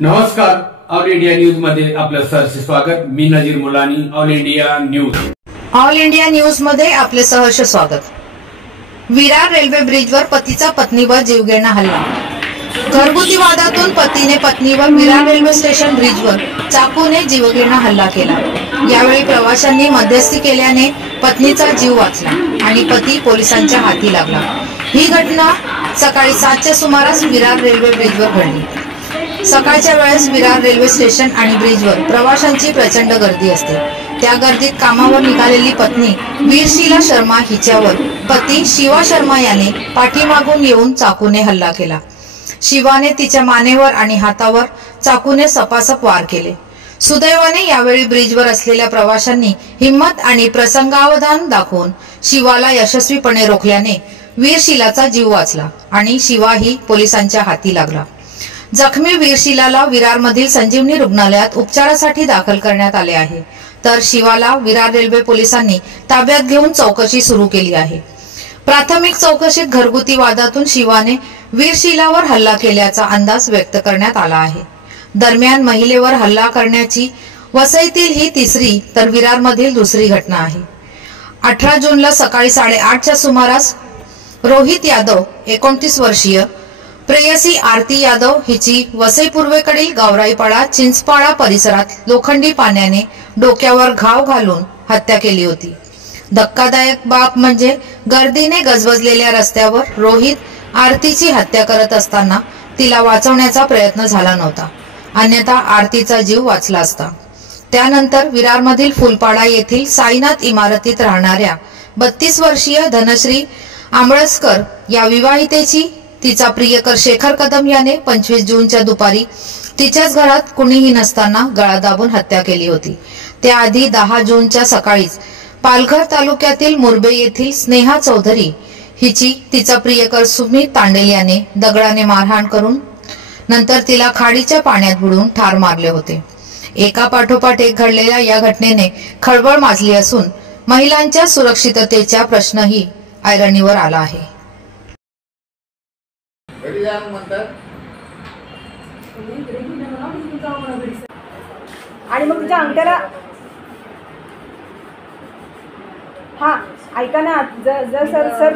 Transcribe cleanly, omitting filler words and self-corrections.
नमस्कार, all India news मध्ये आपलं सहर्ष स्वागत। मी Nazir Mulani, all India news. All India news मध्ये आपले सहर्ष स्वागत। विरार रेल्वे ब्रिजवर पतीचा पत्नीवर जीवघेणा हल्ला। घरगुती वादातून पतीने पत्नीवर विरार रेल्वे स्टेशन ब्रिजवर चाकूने जीवघेणा हल्ला केला। यावेळी प्रवाशांनी मध्यस्थी केल्याने पत्नीचा जीव वाचला आणि पती पोलिसांच्या हाती लागला। ही घटना सकाळी 7च्या सुमारास विरार रेल्वे ब्रिजवर घडली। सकाळच्या वेळेस विरार रेल्वे स्टेशन आणि ब्रिजवर प्रवाशांची प्रचंड गर्दी असते। त्या गर्दीत कामावर निघालेली पत्नी वीरशीला शर्मा हिच्यावर पती शिवा शर्मा याने पाठीमागून येऊन चाकूने हल्ला केला। शिवाने तिच्या मानेवर आणि हातावर चाकूने सपासप वार केले। सुदैवाने यावेळी ब्रिजवर असलेल्या प्रवाशांनी हिम्मत आणि प्रसंगावधान दाखवून शिवाला यशस्वीपणे रोखल्याने वीरशिलाचा जीव वाचला आणि शिवाही पोलिसांच्या हाती लागला। जखमी वीरशिलाला विरारमधील संजीवनी रुग्णालयात उपचारासाठी दाखल करण्यात आले आहे, तर शिवाला विरार रेल्वे पोलिसांनी ताब्यात घेऊन चौकशी सुरू केली आहे। प्राथमिक चौकशीत घरगुती वादातून शिवाने वीरशिलावर हल्ला केल्याचा अंदाज व्यक्त करण्यात आला आहे। दरम्यान महिलेवर हल्ला करण्याची वसईतील ही तिसरी तर विरारमधील दुसरी घटना आहे। 18 जूनला सकाळी 8:30च्या सुमारास रोहित यादव 29 वर्षीय प्रेयसी आरती यादव हिची वसई पूर्वेकडील गावराईपाडा चिंचपाडा परिसरात लोखंडी पाण्याने डोक्यावर घाव घालून हत्या केली होती। धक्कादायक बाब म्हणजे गर्दीने गजबजलेल्या रस्त्यावर रोहित आरतीची हत्या करत असताना तिला वाचवण्याचा प्रयत्न झाला नव्हता, अन्यथा आरतीचा जीव वाचला असता। त्यानंतर विरारमधील फुलपाडा येथील साईनाथ इमारतीत राहणाऱ्या 32 वर्षीय धनश्री आंबळसकर या विवाहितेची तिचा प्रियकर शेखर कदम याने 25 जूनच्या दुपारी तिच्याच घरात कुणीही नसताना गळा दाबून हत्या केली होती। त्याआधी 10 जूनच्या सकाळीच पालघर तालुक्यातील मुरबे येथील स्नेहा चौधरी हिची तिचा प्रियकर सुमित तांडेल याने दगडाने मारहाण करून नंतर तिला खाडीच्या पाण्यात बुडवून ठार मारले होते। एका पाठोपाठ एक घडलेल्या या घटनेने खळबळ माजली असून महिलांच्या सुरक्षिततेचा प्रश्नही ऐरणीवर आला आहे। आणि मग तुझ्या अंगठ्याला हा ऐका ना, जर सर